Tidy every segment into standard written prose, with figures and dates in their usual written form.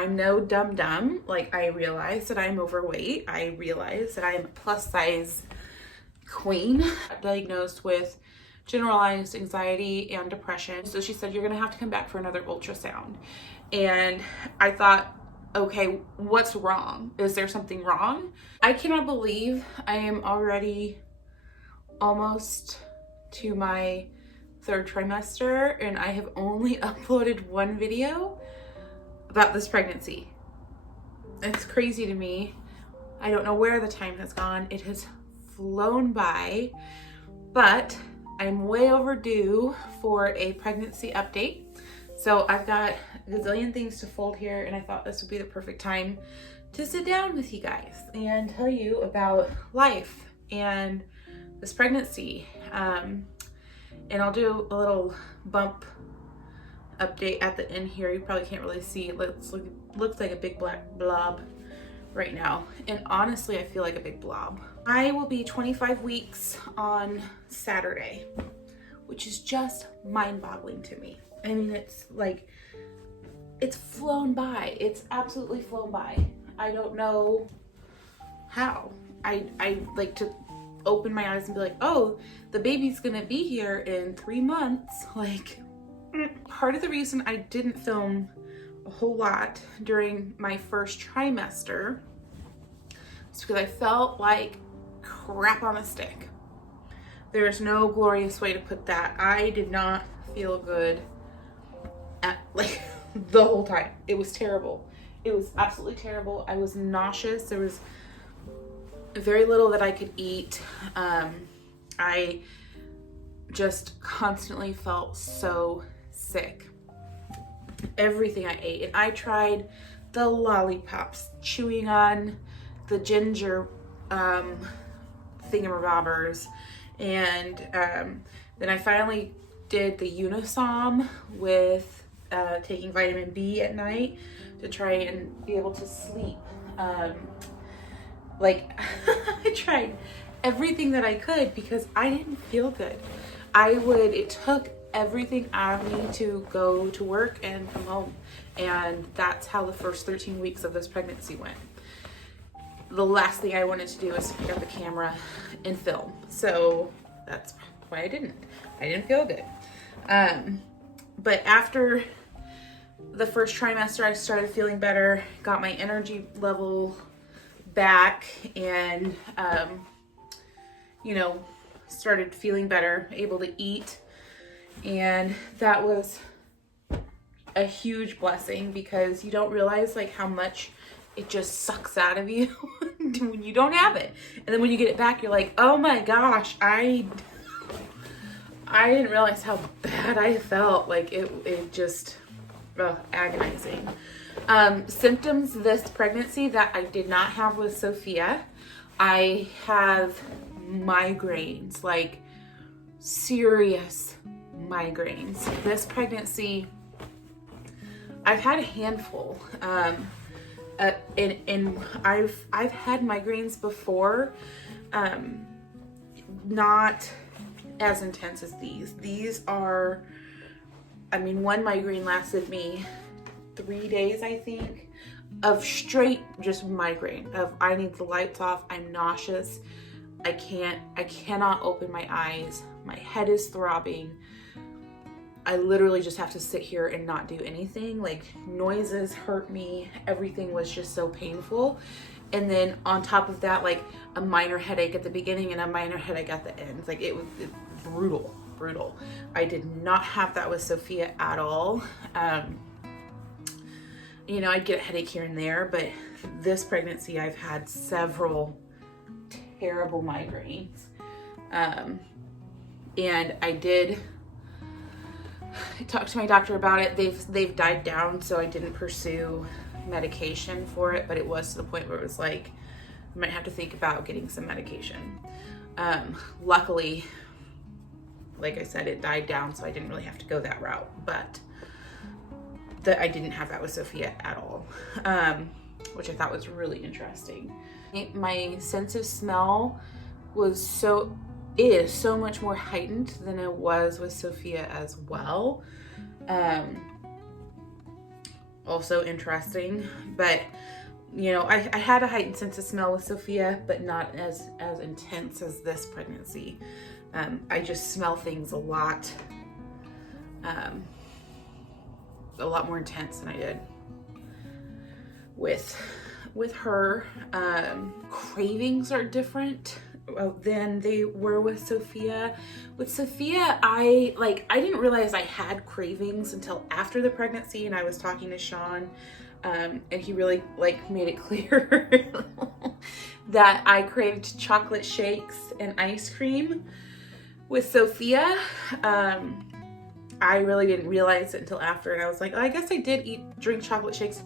I'm no dum-dum. Like, I realize that I'm overweight. I realize that I'm a plus size queen. Diagnosed with generalized anxiety and depression. So she said, you're gonna have to come back for another ultrasound. And I thought, okay, what's wrong? Is there something wrong? I cannot believe I am already almost to my 3rd trimester and I have only uploaded one video about this pregnancy. It's crazy to me. I don't know where the time has gone. It has flown by, but I'm way overdue for a pregnancy update. So I've got a gazillion things to fold here, and I thought this would be the perfect time to sit down with you guys and tell you about life and this pregnancy. And I'll do a little bump update at the end here. You probably can't really see. It looks like a big black blob right now. And honestly, I feel like a big blob. I will be 25 weeks on Saturday, which is just mind-boggling to me. I mean, it's like, it's flown by. It's absolutely flown by. I don't know how. I like to open my eyes and be like, oh, the baby's gonna be here in 3 months. Like, part of the reason I didn't film a whole lot during my 1st trimester is because I felt like crap on a stick. There's no glorious way to put that. I did not feel good at like the whole time. It was terrible. It was absolutely terrible. I was nauseous. There was very little that I could eat. I just constantly felt so sick. Everything I ate, and I tried the lollipops, chewing on the ginger thingamabobbers, and then I finally did the Unisom with taking vitamin B at night to try and be able to sleep. Like, I tried everything that I could because I didn't feel good. It took everything out of me to go to work and come home. And that's how the first 13 weeks of this pregnancy went. The last thing I wanted to do was pick up the camera and film. So that's why I didn't feel good. But after the 1st trimester, I started feeling better, got my energy level back, and started feeling better, able to eat. And that was a huge blessing because you don't realize like how much it just sucks out of you when you don't have it. And then when you get it back, you're like, oh my gosh, I didn't realize how bad I felt. Like it just agonizing. Symptoms this pregnancy that I did not have with Sophia. I have migraines, like serious migraines. This pregnancy, I've had a handful. And I've had migraines before, not as intense as these. These are, one migraine lasted me 3 days, I think, of straight just migraine. Of I need the lights off, I'm nauseous, I cannot open my eyes, my head is throbbing. I literally just have to sit here and not do anything. Like, noises hurt me. Everything was just so painful. And then on top of that, like a minor headache at the beginning and a minor headache at the end. Like it was brutal. I did not have that with Sophia at all. I'd get a headache here and there, but this pregnancy I've had several terrible migraines. And I talked to my doctor about it. They've died down, so I didn't pursue medication for it, but it was to the point where it was like, I might have to think about getting some medication. Luckily, like I said, it died down, so I didn't really have to go that route, but I didn't have that with Sophia at all, which I thought was really interesting. My sense of smell is so much more heightened than it was with Sophia as well. also interesting. But you know, I had a heightened sense of smell with Sophia, but not as intense as this pregnancy. I just smell things a lot more intense than I did with her. Cravings are different than they were with Sophia. With Sophia, I didn't realize I had cravings until after the pregnancy, and I was talking to Sean, and he really made it clear that I craved chocolate shakes and ice cream. With Sophia, I really didn't realize it until after, and I was like, oh, I guess I did drink chocolate shakes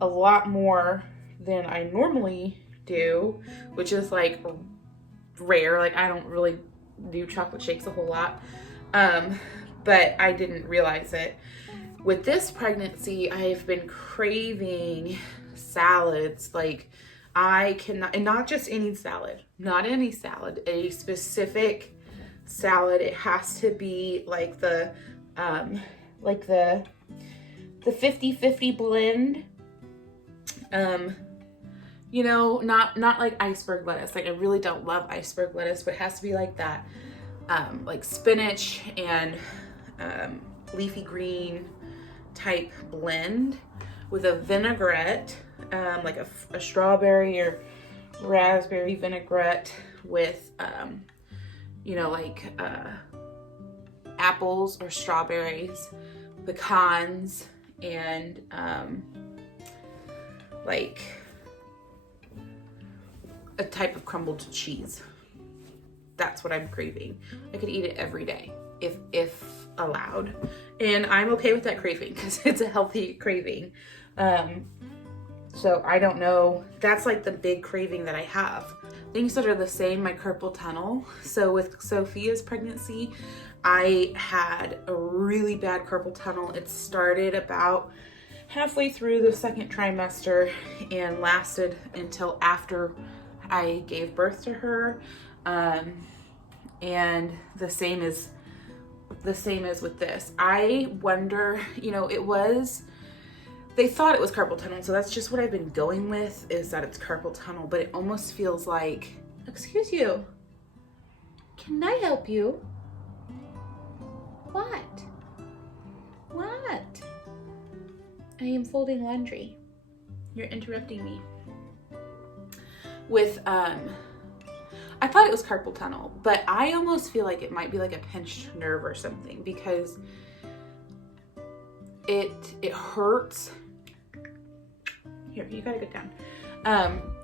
a lot more than I normally do, which is like rare. Like, I don't really do chocolate shakes a whole lot, but I didn't realize it. With this pregnancy, I've been craving salads. Like, I cannot, and not just any salad, a specific salad. It has to be like the 50-50 blend. You know, not like iceberg lettuce. Like, I really don't love iceberg lettuce, but it has to be like that. Like spinach and leafy green type blend with a vinaigrette, like a strawberry or raspberry vinaigrette with, you know, like apples or strawberries, pecans, and like a type of crumbled cheese. That's what I'm craving. I could eat it every day if allowed. And I'm okay with that craving because it's a healthy craving. So I don't know. That's like the big craving that I have. Things that are the same, my carpal tunnel. So with Sophia's pregnancy, I had a really bad carpal tunnel. It started about halfway through the second trimester and lasted until after I gave birth to her. And the same as with this. I wonder, you know, they thought it was carpal tunnel, so that's just what I've been going with, is that it's carpal tunnel, but it almost feels like, excuse you, can I help you? What? I am folding laundry. You're interrupting me. With, I thought it was carpal tunnel, but I almost feel like it might be like a pinched nerve or something, because it hurts. Here, you gotta get down.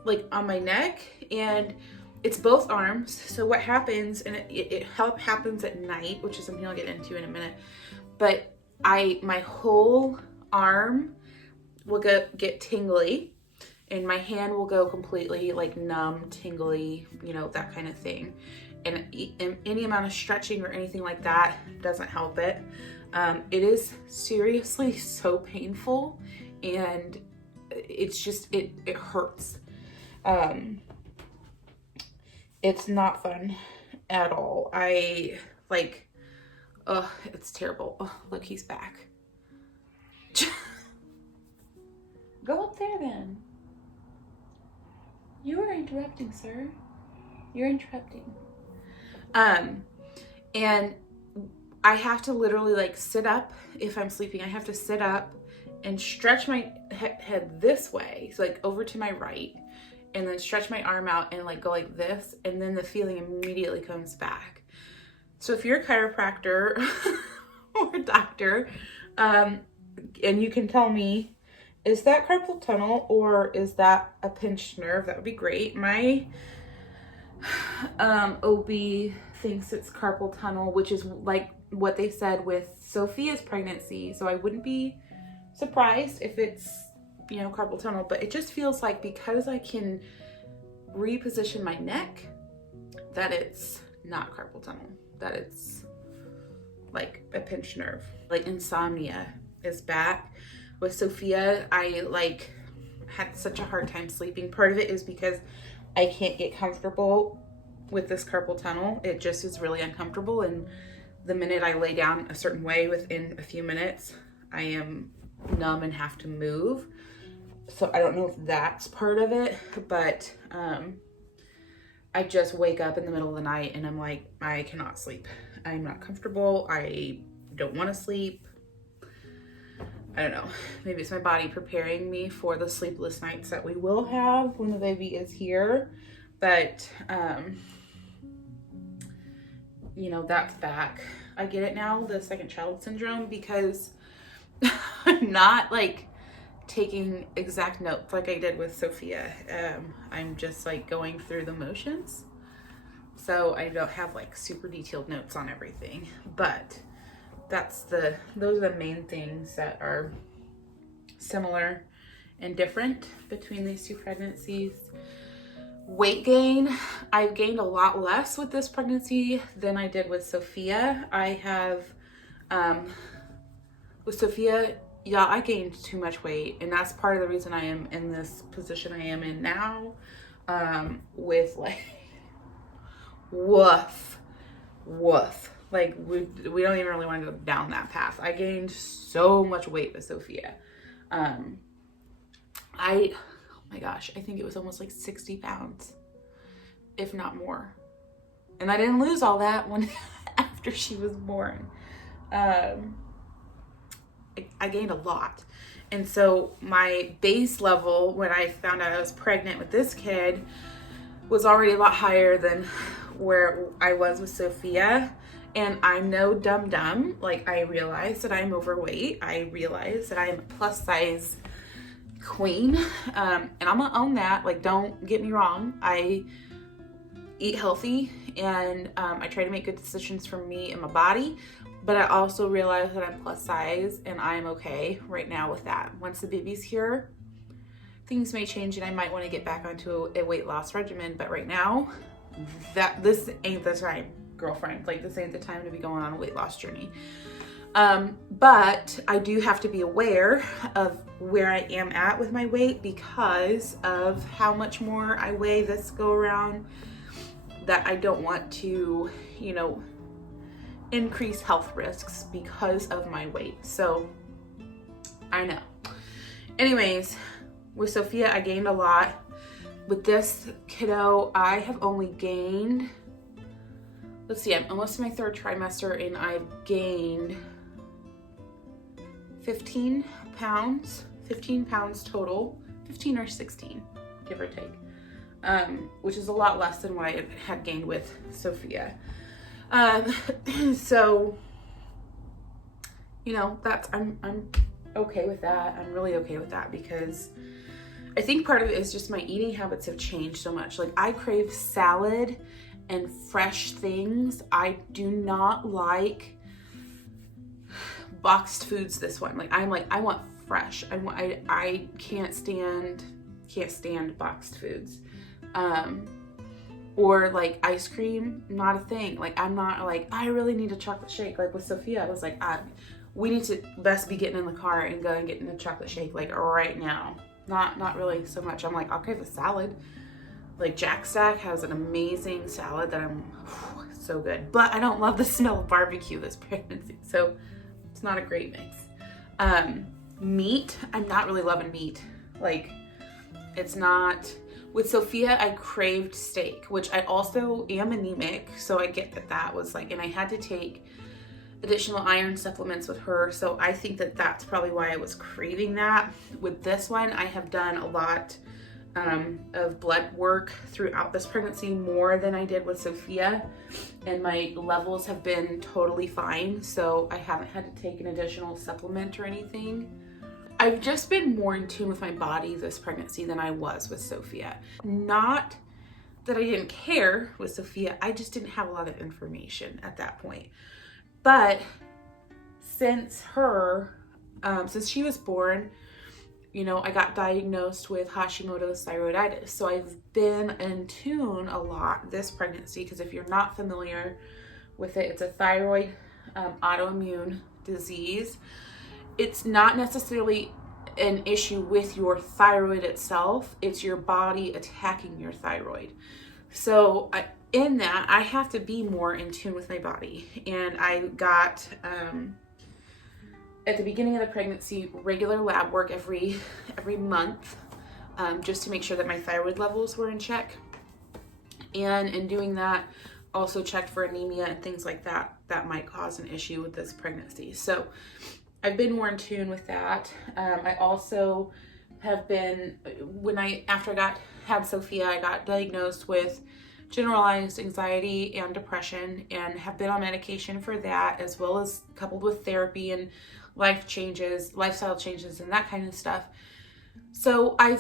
Like on my neck, and it's both arms. So what happens, and it happens at night, which is something I'll get into in a minute, but my whole arm will get tingly, and my hand will go completely like numb, tingly, you know, that kind of thing. And any amount of stretching or anything like that doesn't help it. It is seriously so painful, and it's just, it hurts. It's not fun at all. It's terrible. Oh, look, he's back. Go up there then. You are interrupting, sir. You're interrupting. And I have to literally like sit up. If I'm sleeping, I have to sit up and stretch my head this way, so like over to my right, and then stretch my arm out and like go like this, and then the feeling immediately comes back. So if you're a chiropractor or a doctor, and you can tell me, is that carpal tunnel or is that a pinched nerve? That would be great. My OB thinks it's carpal tunnel, which is like what they said with Sophia's pregnancy. So I wouldn't be surprised if it's, you know, carpal tunnel, but it just feels like, because I can reposition my neck, that it's not carpal tunnel, that it's like a pinched nerve. Like insomnia is back. With Sophia, I like had such a hard time sleeping. Part of it is because I can't get comfortable with this carpal tunnel. It just is really uncomfortable, and the minute I lay down a certain way, within a few minutes, I am numb and have to move. So I don't know if that's part of it, but I just wake up in the middle of the night and I'm like, I cannot sleep. I'm not comfortable. I don't want to sleep. I don't know. Maybe it's my body preparing me for the sleepless nights that we will have when the baby is here. But, you know, that's back. I get it now, the second child syndrome, because I'm not like taking exact notes like I did with Sophia. I'm just like going through the motions. So I don't have like super detailed notes on everything, but those are the main things that are similar and different between these two pregnancies. Weight gain, I've gained a lot less with this pregnancy than I did with Sophia. I have, with Sophia, yeah, I gained too much weight, and that's part of the reason I am in this position I am in now, with like, woof. Like, we don't even really want to go down that path. I gained so much weight with Sophia. Oh my gosh, I think it was almost like 60 pounds, if not more. And I didn't lose all that when after she was born. I gained a lot. And so my base level when I found out I was pregnant with this kid was already a lot higher than where I was with Sophia. And I'm no dum-dum. Like, I realize that I'm overweight. I realize that I'm a plus size queen. And I'm gonna own that. Like, don't get me wrong. I eat healthy and I try to make good decisions for me and my body. But I also realize that I'm plus size and I'm okay right now with that. Once the baby's here, things may change and I might want to get back onto a weight loss regimen. But right now, this ain't the time, girlfriend. Like, this ain't the time to be going on a weight loss journey. But I do have to be aware of where I am at with my weight because of how much more I weigh this go around, that I don't want to, you know, increase health risks because of my weight. So I know. Anyways, with Sophia, I gained a lot. With this kiddo, I have only gained, let's see, I'm almost in my third trimester and I've gained 15 pounds total, 15 or 16, give or take, which is a lot less than what I had gained with Sophia. So, you know, I'm okay with that. I'm really okay with that because I think part of it is just my eating habits have changed so much. Like, I crave salad and fresh things. I do not like boxed foods this one. Like, I want fresh. I can't stand boxed foods. Or like ice cream, not a thing. Like, I'm not like, I really need a chocolate shake. Like with Sophia, I was like, we need to best be getting in the car and go and getting a chocolate shake like right now. Not really so much. I'm like, I'll crave a salad. Like, Jack Stack has an amazing salad that so good. But I don't love the smell of barbecue this pregnancy. So it's not a great mix. Meat, I'm not really loving meat. Like, it's not. With Sophia, I craved steak, which I also am anemic, so I get that was like, and I had to take additional iron supplements with her, so I think that that's probably why I was craving that. With this one, I have done a lot of blood work throughout this pregnancy, more than I did with Sophia, and my levels have been totally fine, so I haven't had to take an additional supplement or anything. I've just been more in tune with my body this pregnancy than I was with Sophia. Not that I didn't care with Sophia, I just didn't have a lot of information at that point. But since she was born, you know, I got diagnosed with Hashimoto's thyroiditis. So I've been in tune a lot this pregnancy, because if you're not familiar with it, it's a thyroid autoimmune disease. It's not necessarily an issue with your thyroid itself, it's your body attacking your thyroid. So in that, I have to be more in tune with my body. And I got at the beginning of the pregnancy, regular lab work every month, just to make sure that my thyroid levels were in check. And in doing that, also checked for anemia and things like that that might cause an issue with this pregnancy. So I've been more in tune with that. I also have been, after I had Sophia, I got diagnosed with generalized anxiety and depression, and have been on medication for that, as well as coupled with therapy and lifestyle changes and that kind of stuff. So I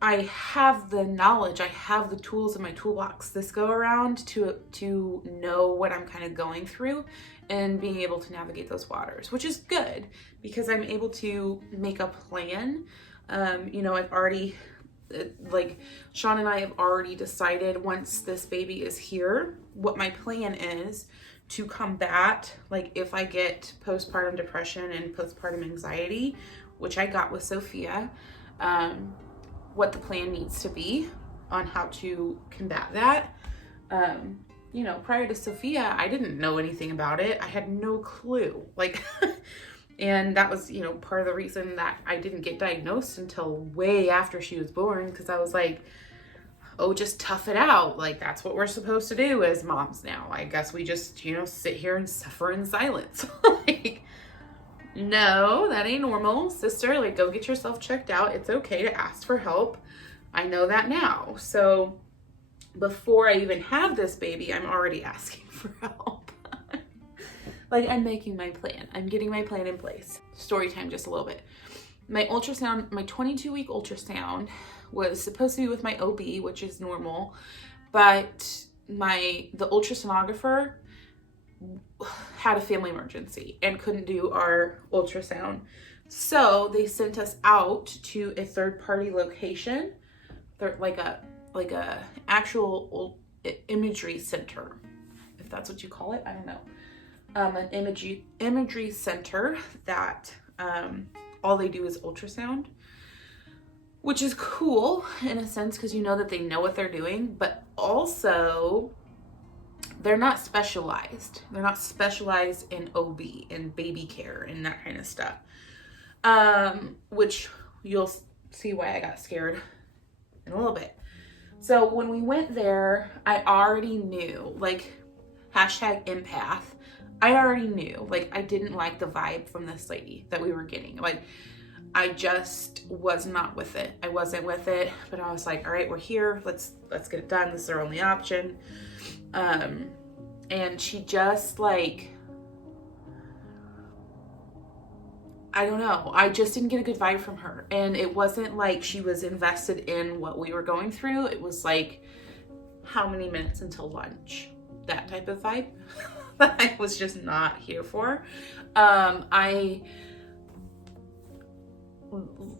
have the knowledge, I have the tools in my toolbox this go around to know what I'm kind of going through and being able to navigate those waters, which is good because I'm able to make a plan. I've already, Sean and I have already decided once this baby is here, what my plan is to combat, if I get postpartum depression and postpartum anxiety, which I got with Sophia, what the plan needs to be on how to combat that. Prior to Sophia, I didn't know anything about it. I had no clue. And that was, part of the reason that I didn't get diagnosed until way after she was born, because I was like, oh, just tough it out. That's what we're supposed to do as moms now. I guess we just, sit here and suffer in silence. No, that ain't normal, sister. Go get yourself checked out. It's okay to ask for help. I know that now. So before I even have this baby, I'm already asking for help. I'm making my plan. I'm getting my plan in place. Story time just a little bit. My ultrasound, my 22-week ultrasound was supposed to be with my OB, which is normal, but the ultrasonographer had a family emergency and couldn't do our ultrasound. So they sent us out to a third-party location, like a actual imagery center, if that's what you call it. I don't know. An imagery center that all they do is ultrasound, which is cool in a sense because that they know what they're doing, but also they're not specialized. They're not specialized in OB and baby care and that kind of stuff, which you'll see why I got scared in a little bit. So when we went there, I already knew, #empath. I already knew, I didn't like the vibe from this lady that we were getting. I just was not with it. I wasn't with it, but I was like, all right, we're here. Let's get it done. This is our only option. And she just I don't know. I just didn't get a good vibe from her. And it wasn't like she was invested in what we were going through. It was how many minutes until lunch? That type of vibe. That I was just not here for.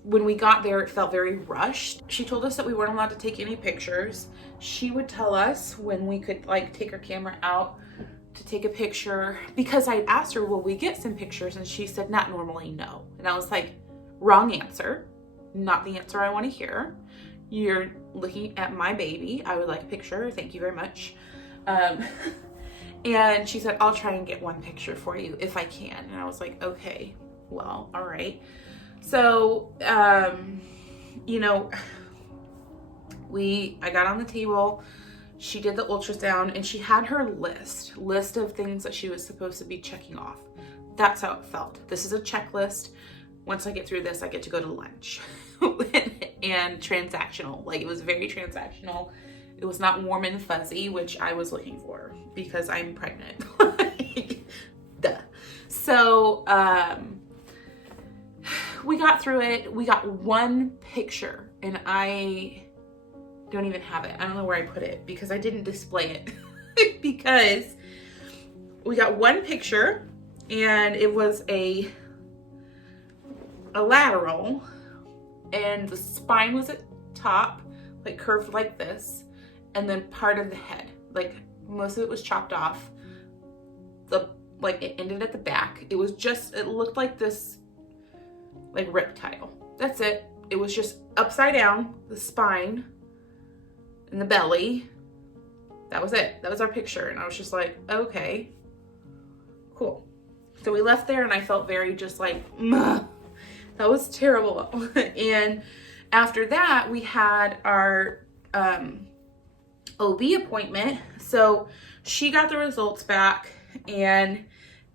When we got there, it felt very rushed. She told us that we weren't allowed to take any pictures. She would tell us when we could take our camera out to take a picture, because I asked her, will we get some pictures? And she said, not normally, no. And I was like, wrong answer. Not the answer I want to hear. You're looking at my baby. I would like a picture. Thank you very much. And she said, I'll try and get one picture for you if I can. And I was like, okay, well, all right. So, I got on the table, she did the ultrasound, and she had her list of things that she was supposed to be checking off. That's how it felt. This is a checklist. Once I get through this, I get to go to lunch. And transactional. It was very transactional. It was not warm and fuzzy, which I was looking for because I'm pregnant. Duh. So, we got through it. We got one picture, and I don't even have it. I don't know where I put it because I didn't display it. Because we got one picture, and it was a lateral, and the spine was at top, curved like this, and then part of the head, most of it was chopped off. It ended at the back. It looked like this reptile. That's it. It was just upside down, the spine and the belly. That was it. That was our picture. And I was just like, okay, cool. So we left there and I felt very just like, "Ugh, that was terrible." And after that, we had our OB appointment. So she got the results back, and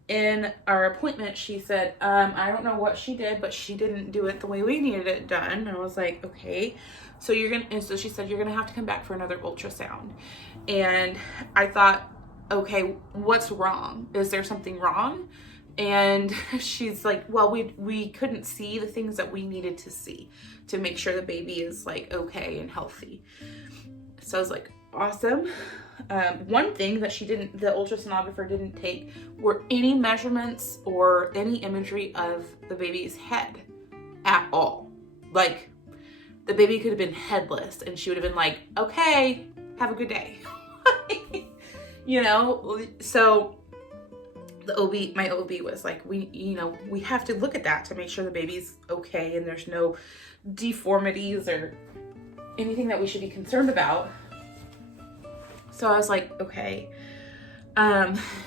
in our appointment, she said, I don't know what she did, but she didn't do it the way we needed it done. And I was like, okay. So so she said, you're gonna have to come back for another ultrasound. And I thought, okay, what's wrong? Is there something wrong? And she's like, well, we couldn't see the things that we needed to see to make sure the baby is like okay and healthy. So I was like, awesome. One thing that the ultrasonographer didn't take were any measurements or any imagery of the baby's head at all. Like, the baby could have been headless and she would have been like, okay, have a good day. You know, so my OB was like, we have to look at that to make sure the baby's okay and there's no deformities or anything that we should be concerned about. So I was like, okay.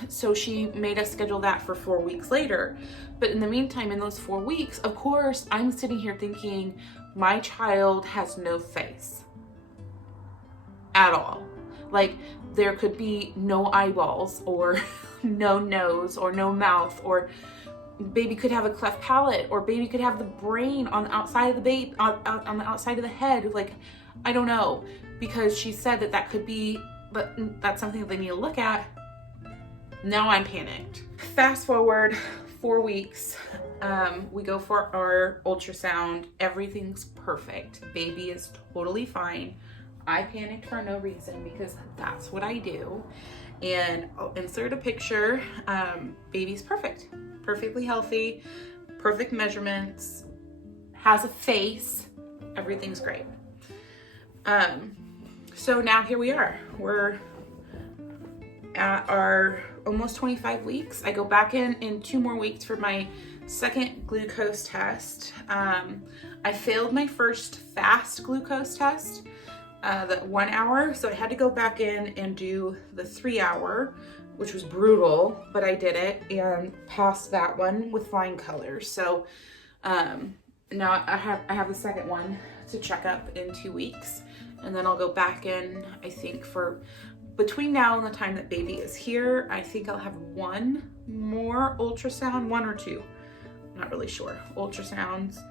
So she made us schedule that for 4 weeks later. But in the meantime, in those 4 weeks, of course, I'm sitting here thinking my child has no face at all. Like, there could be no eyeballs or no nose or no mouth, or baby could have a cleft palate, or baby could have the brain on the outside of the baby, on the outside of the head. Like, I don't know, because she said that could be, but that's something that they need to look at. Now I'm panicked. Fast forward 4 weeks, we go for our ultrasound. Everything's perfect. Baby is totally fine. I panicked for no reason because that's what I do. And I'll insert a picture. Baby's perfect, perfectly healthy, perfect measurements, has a face, everything's great. So now here we are. We're at our almost 25 weeks. I go back in 2 more weeks for my second glucose test. I failed my first fast glucose test, the 1 hour. So I had to go back in and do the 3 hour, which was brutal, but I did it and passed that one with flying colors. So now I have the second one to check up in 2 weeks. And then I'll go back in, I think, for between now and the time that baby is here. I think I'll have one more ultrasound, 1 or 2, I'm not really sure, ultrasounds.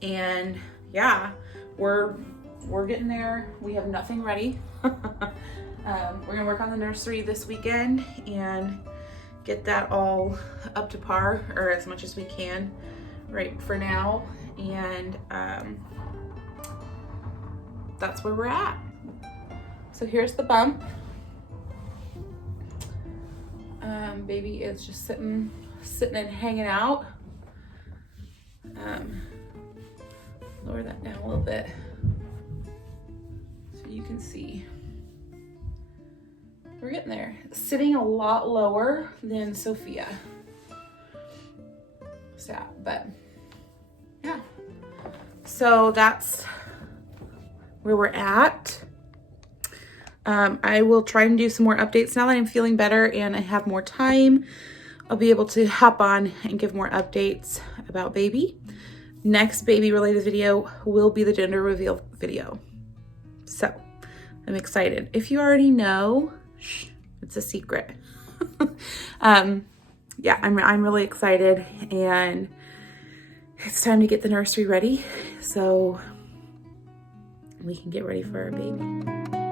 And yeah, we're getting there. We have nothing ready. We're gonna work on the nursery this weekend and get that all up to par, or as much as we can right for now. And that's where we're at. So here's the bump. Baby is just sitting and hanging out. Lower that down a little bit so you can see. We're getting there. Sitting a lot lower than Sophia sat, but yeah. So that's where we're at. I will try and do some more updates now that I'm feeling better and I have more time. I'll be able to hop on and give more updates about baby. Next baby related video will be the gender reveal video. So I'm excited. If you already know, shh, it's a secret. Yeah, I'm really excited, and it's time to get the nursery ready so we can get ready for our baby.